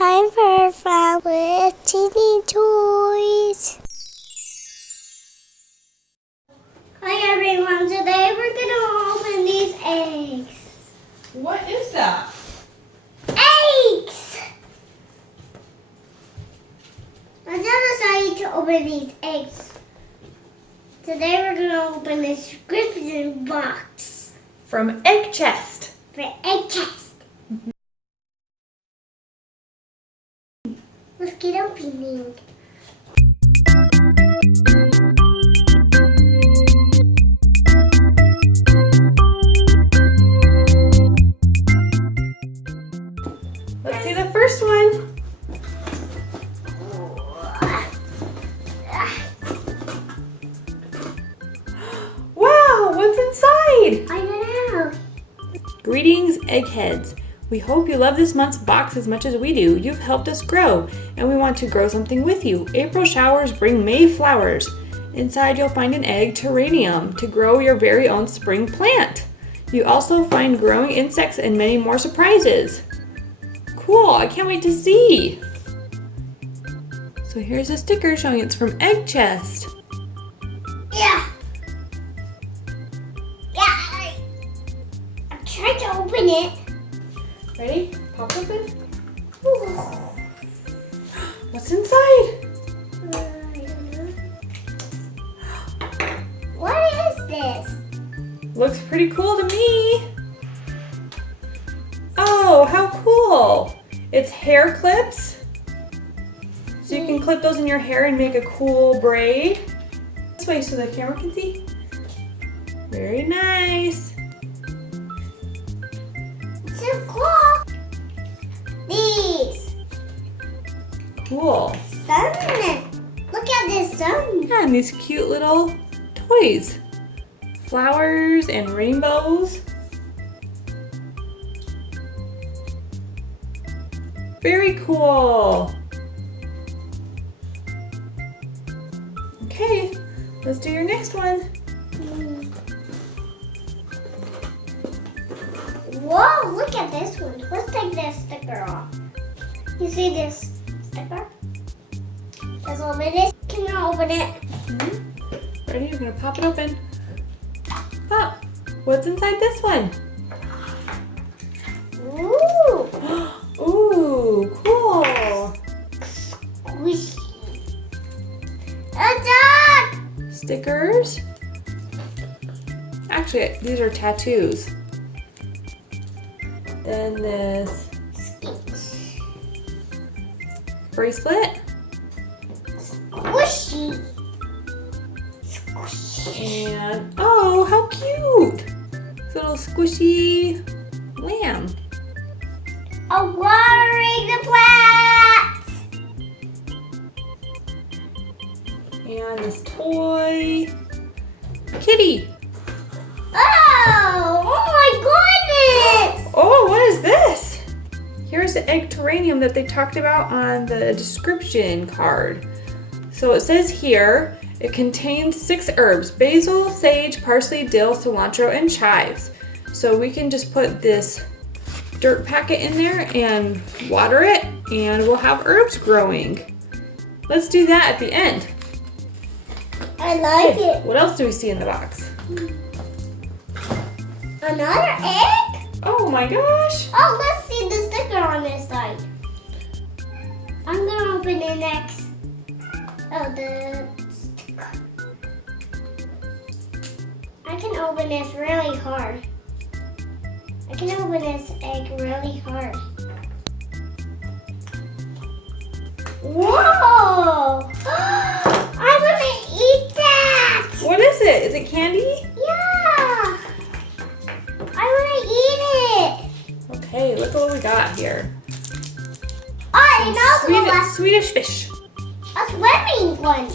time for fun with teeny toys. Hi everyone, today we're gonna open these eggs. What is that? Eggs! I'm so excited to open these eggs. Today we're gonna open the description box From EggChest. for EggChest. Let's get opening. Let's see the first one. Wow, what's inside? I don't know. Greetings, eggheads. We hope you love this month's box as much as we do. You've helped us grow, and we want to grow something with you. April showers bring May flowers. Inside you'll find an egg terrarium to grow your very own spring plant. You also find growing insects and many more surprises. Cool, I can't wait to see. So here's a sticker showing it's from EggChest. Yeah. I tried to open it. Ready? Pop open. Ooh. What's inside? What is this? Looks pretty cool to me. Oh, how cool. It's hair clips. So you can clip those in your hair and make a cool braid. This way so the camera can see. Very nice. So cool. These. Cool. Sun. Look at this sun. Yeah, and these cute little toys. Flowers and rainbows. Very cool. Okay, let's do your next one. Whoa, look at this one. Let's take this sticker off. You see this sticker? Let's open it. Can you open it? Ready? You're gonna pop it open. Pop. What's inside this one? Ooh. Ooh, cool. Squishy. A dog. Stickers. Actually, these are tattoos. Then this bracelet. Squishy. Squishy. And, oh, how cute. This little squishy lamb. A watering the plants. And this toy kitty. Oh my goodness. Oh, what is this? Here's the egg terrarium that they talked about on the description card. So it says here, it contains 6 herbs: basil, sage, parsley, dill, cilantro, and chives. So we can just put this dirt packet in there and water it, and we'll have herbs growing. Let's do that at the end. I like it. What else do we see in the box? Another egg? Oh my gosh. Oh, let's see the sticker on this side. I'm gonna open it next. Oh, the sticker. I can open this really hard. I can open this egg really hard. Whoa! I'm gonna eat that! What is it? Is it candy? Yeah! I wanna eat it! Okay, look what we got here. Oh, and also Swedish fish. a swimming one.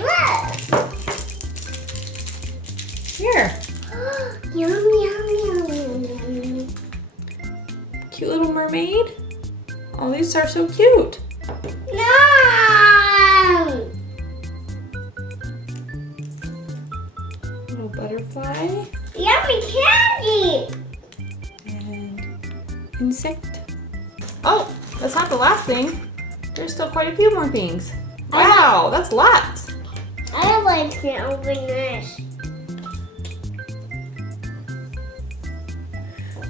Look! Here. Yum, yum, yum, yum, yum. Cute little mermaid. Oh, these are so cute. No! Little butterfly. Yummy candy! And insect. Oh, that's not the last thing. There's still quite a few more things. Wow, that's lots. I like to open this.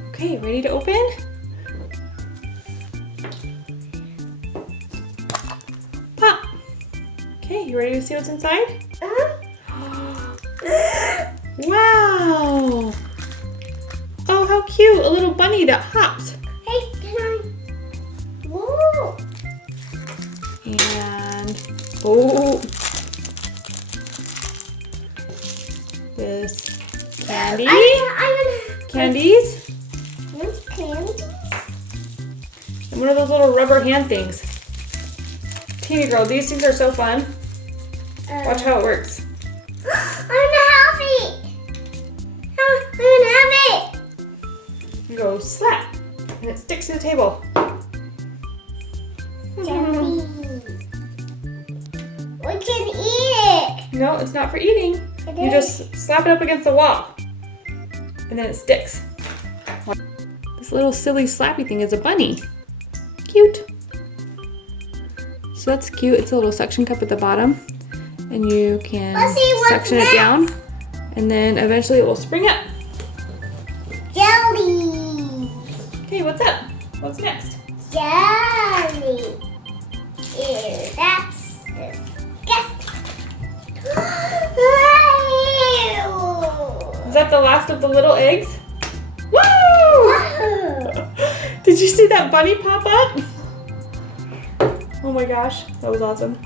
Okay, ready to open? Pop. Okay, you ready to see what's inside? Wow. Oh, how cute. A little bunny that hops. Hey, can I? Whoa. And, oh. This candy. Candies. There's candies. And one of those little rubber hand things. Teeny girl, these things are so fun. Watch how it works. I'm gonna have it. I'm gonna have it. You go slap, and it sticks to the table. Jelly. We can eat it. No, it's not for eating. You just slap it up against the wall, and then it sticks. This little silly slappy thing is a bunny. Cute. So that's cute. It's a little suction cup at the bottom, and you can suction it down, and then eventually it will spring up. Jelly. Okay, what's up? What's next? Jelly. Ew, that's disgusting. Is that the last of the little eggs? Woo! Did you see that bunny pop up? Oh my gosh, that was awesome.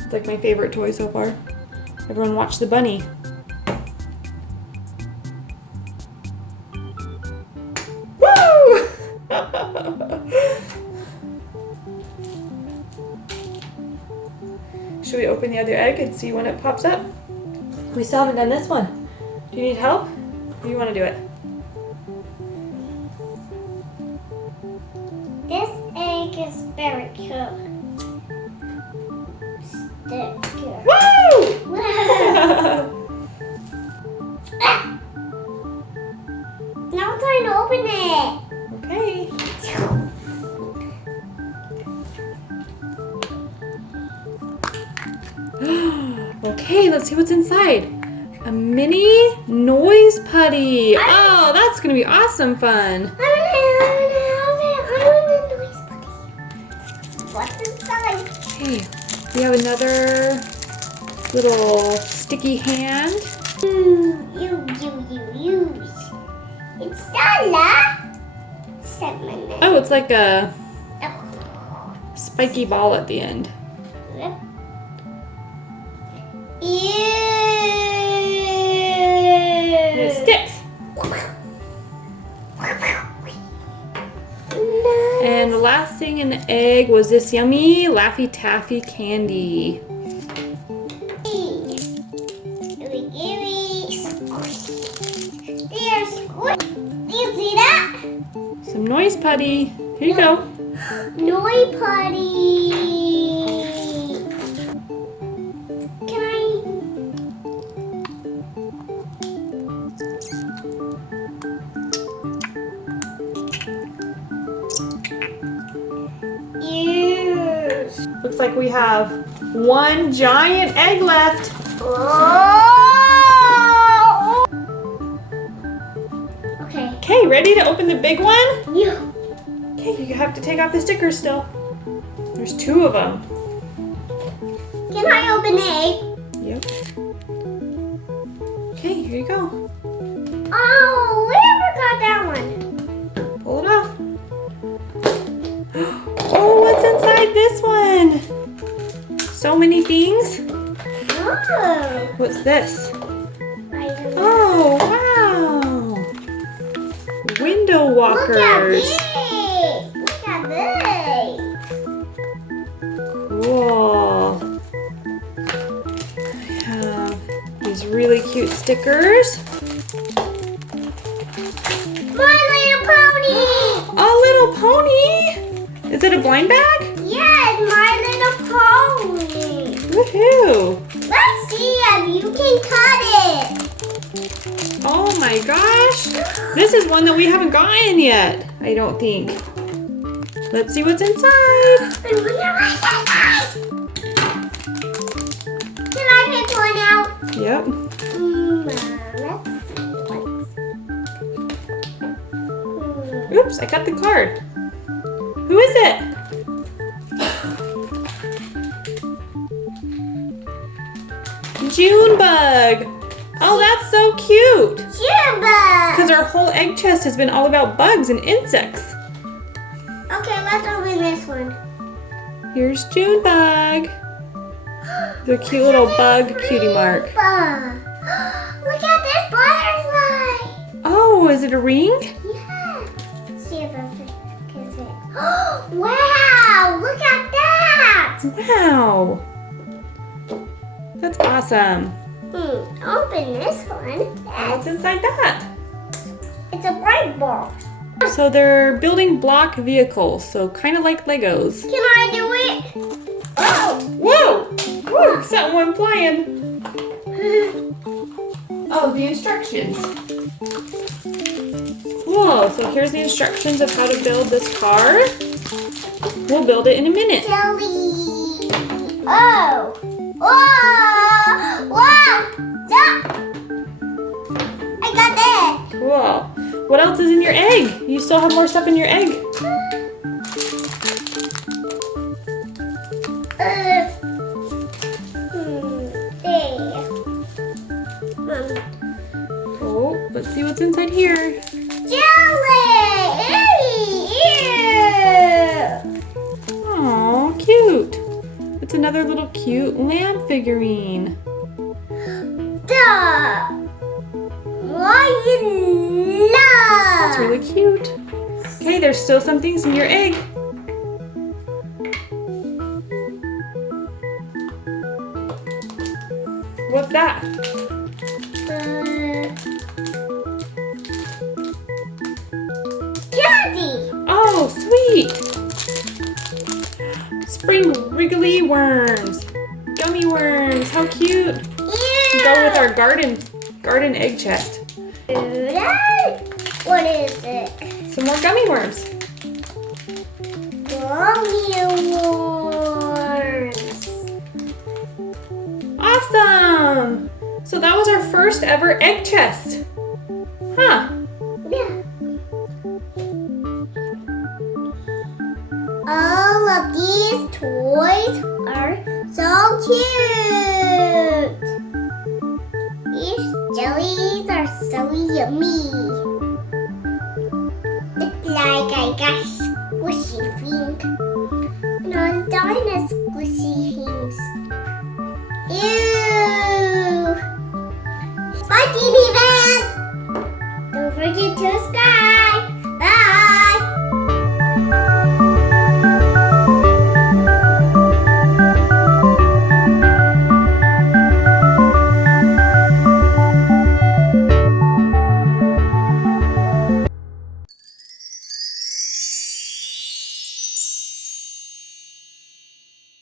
It's like my favorite toy so far. Everyone watch the bunny. Woo! Should we open the other egg and see when it pops up? We still haven't done this one. Do you need help? Or do you want to do it? This egg is very cute. Sticker. Woo! Now time to open it. Okay. Okay, let's see what's inside. A mini noise putty. Oh, that's gonna be awesome fun. I want a noise putty. What's inside? Okay, we have another little sticky hand. Use. It's Stella. Oh, it's like a spiky ball at the end. And it sticks. And the last thing in the egg was this yummy Laffy Taffy candy. Do you see that? Some noise putty. Here you go. Noise putty. Can I? Yes. Looks like we have one giant egg left. Oh. Okay. Okay, ready to open the big one? Yeah. Okay, you have to take off the stickers still. There's two of them. Can I open the egg? Yep. Okay, here you go. Oh, we never got that one. Pull it off. Oh, what's inside this one? So many things. Oh. What's this? I don't know. Oh, wow. Window walkers. Look at this. Cool. We have these really cute stickers. My Little Pony. A little pony. Is it a blind bag? Yes, My Little Pony. Woohoo. Let's see if you can cut it. Oh my gosh. This is one that we haven't gotten yet, I don't think. Let's see what's inside. I wonder what's inside. Can I pick one out? Yep. Let's see. Oops, I cut the card. Who is it? Junebug. Oh, that's so cute. Junebug. Because our whole egg chest has been all about bugs and insects. Okay, let's open this one. Here's Junebug. The cute little bug cutie mark. Look at this butterfly. Oh, is it a ring? Yeah. See if I can fit. Wow, look at that. Wow. That's awesome. Open this one. What's inside that? It's a bright ball. So they're building block vehicles, so kind of like Legos. Can I do it? Oh! Whoa! Whoa! Something went flying. Oh, the instructions. Whoa, so here's the instructions of how to build this car. We'll build it in a minute. Jelly. Oh! Whoa! Whoa! No! I got that. Cool. What else is in your egg? You still have more stuff in your egg. There. Oh, let's see what's inside here. Jelly! Aw, cute. It's another little cute lamb figurine. That's really cute. Okay, there's still some things in your egg. What's that? Candy! Oh, sweet! Spring wriggly worms. Gummy worms. How cute. Yeah. Go with our garden egg chest. What is it? Some more gummy worms. Gummy worms. Awesome! So that was our first ever egg chest. Huh. Yeah. All of these toys are so cute. These jellies are so yummy. Look like I got squishy things. And I'm dying of squishy things.